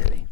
silly.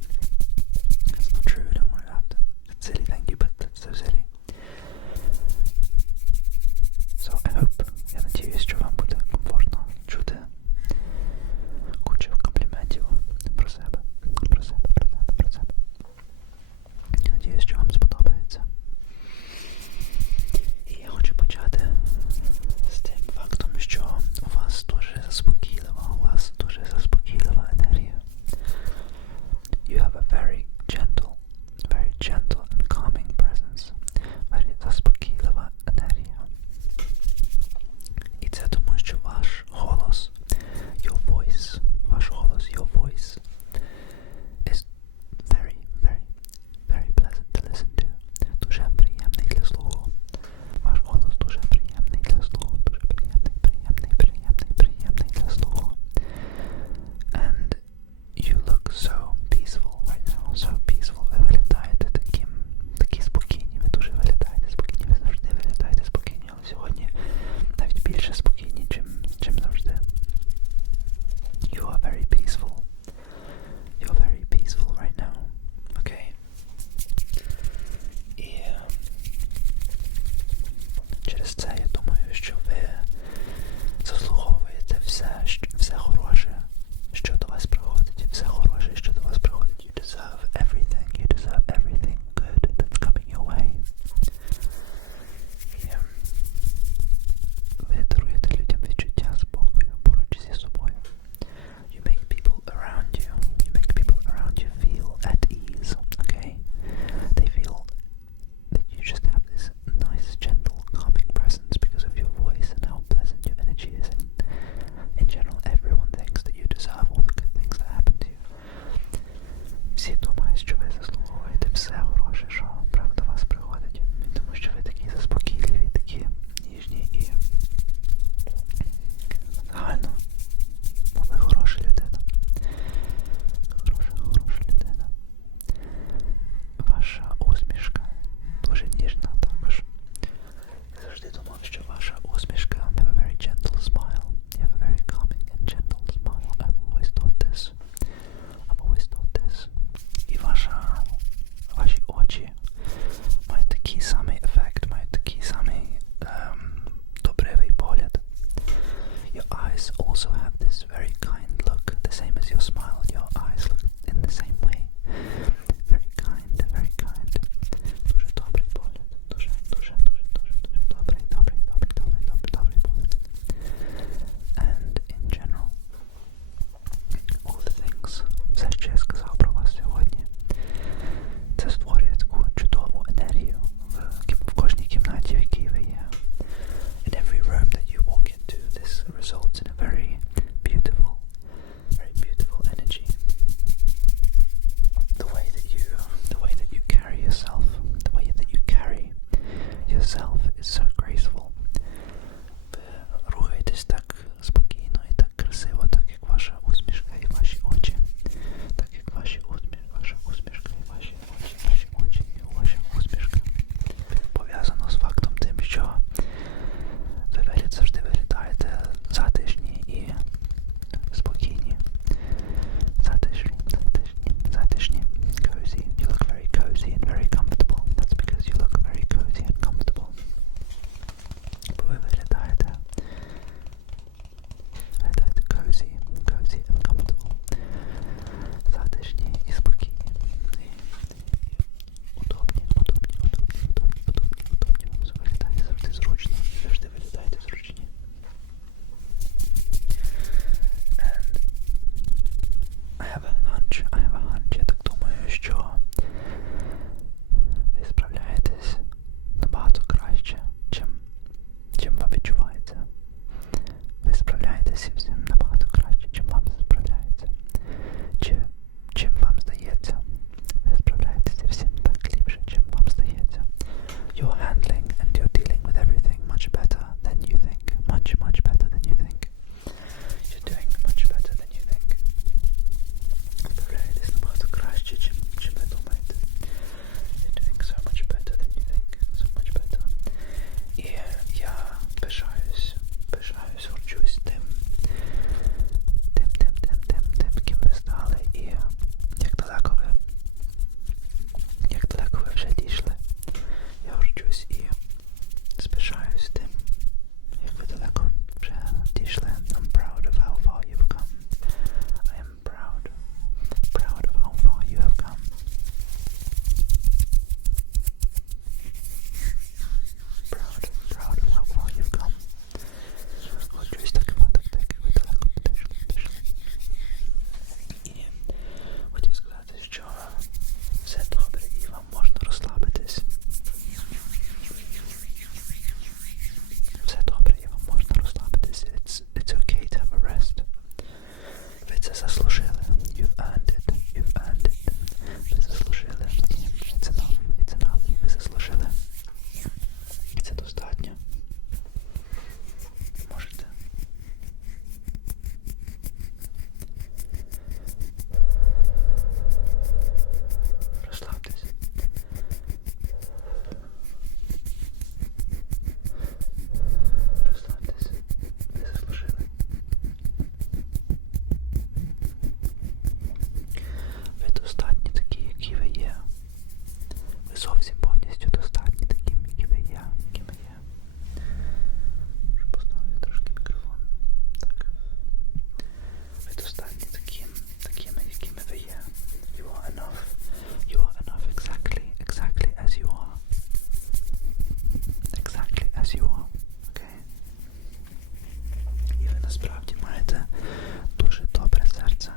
yourself. Насправді маєте дуже добре серце.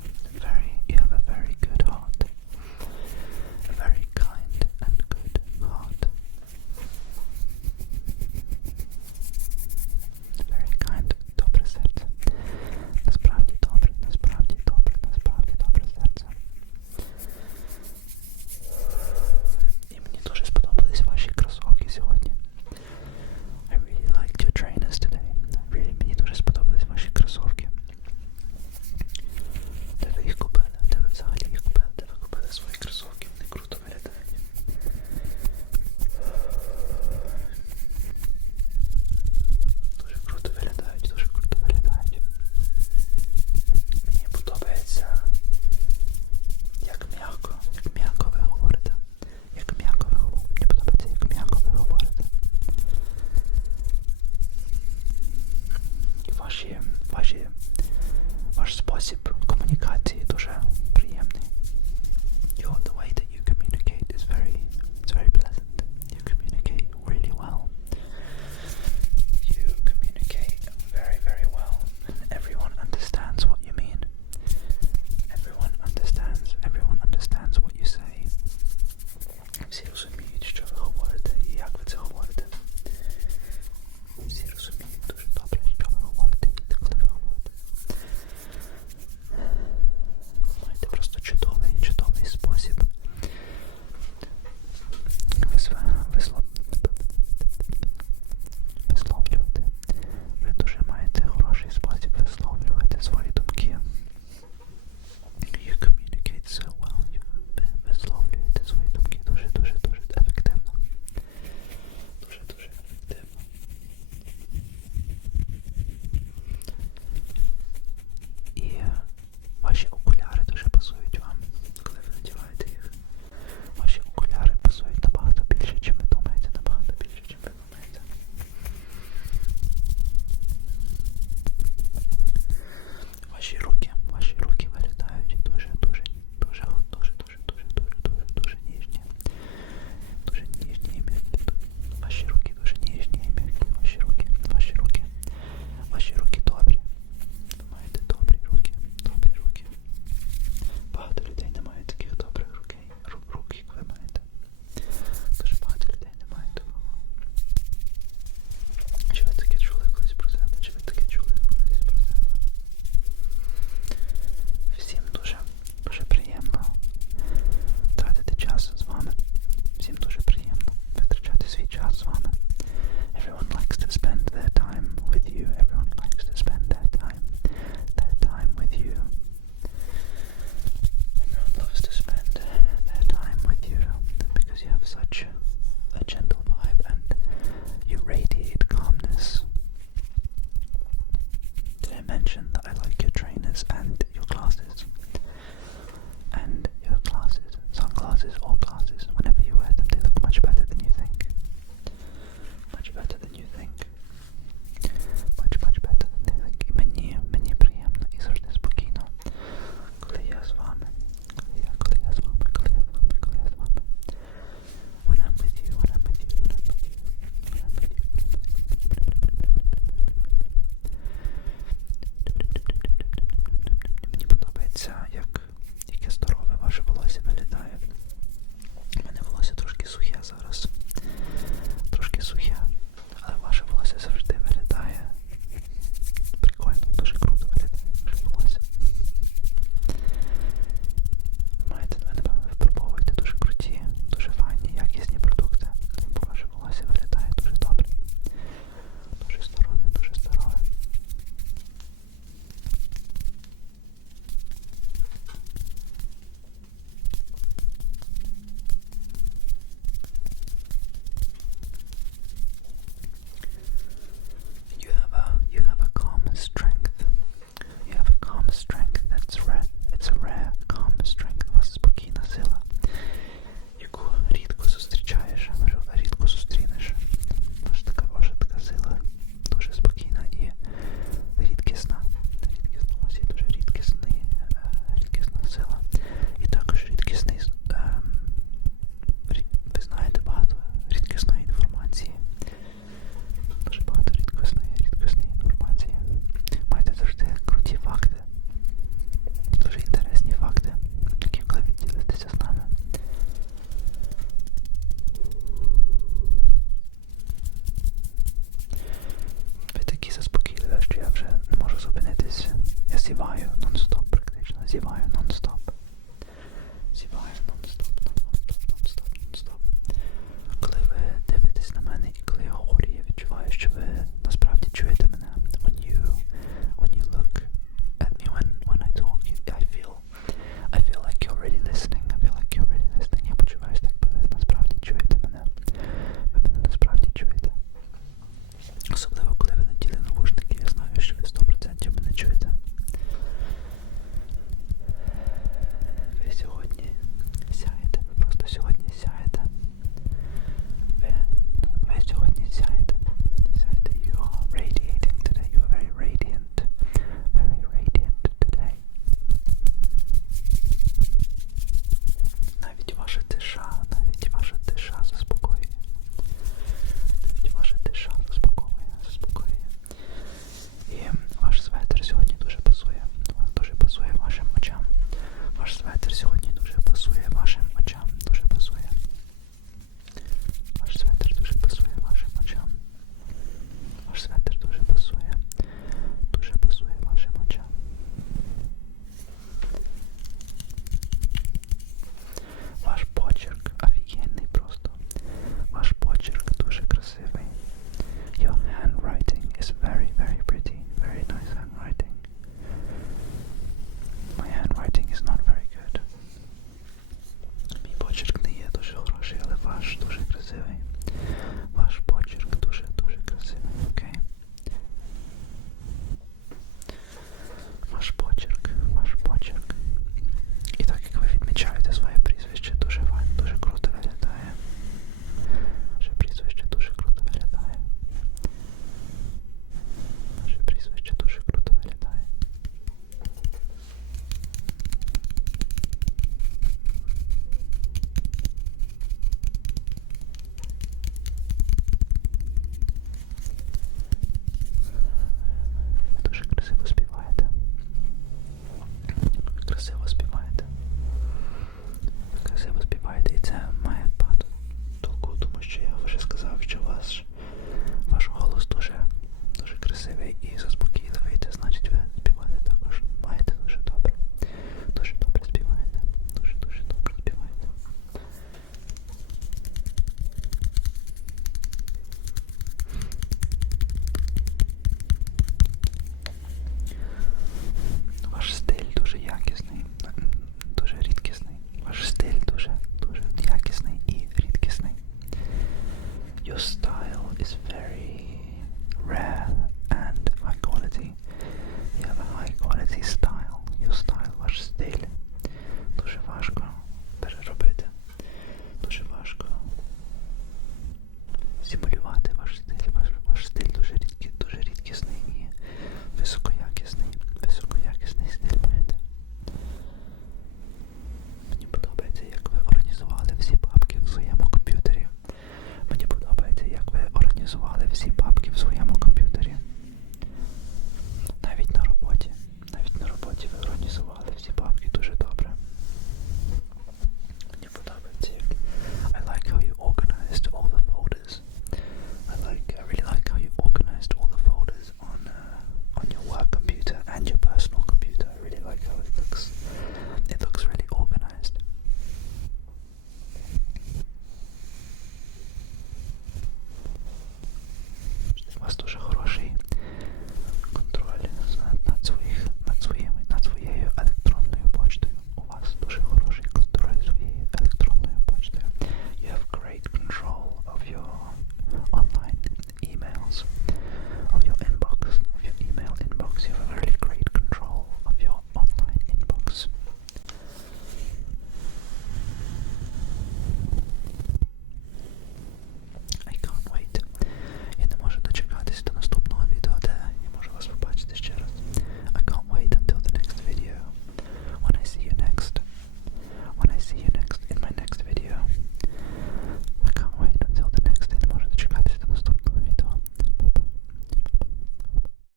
важко.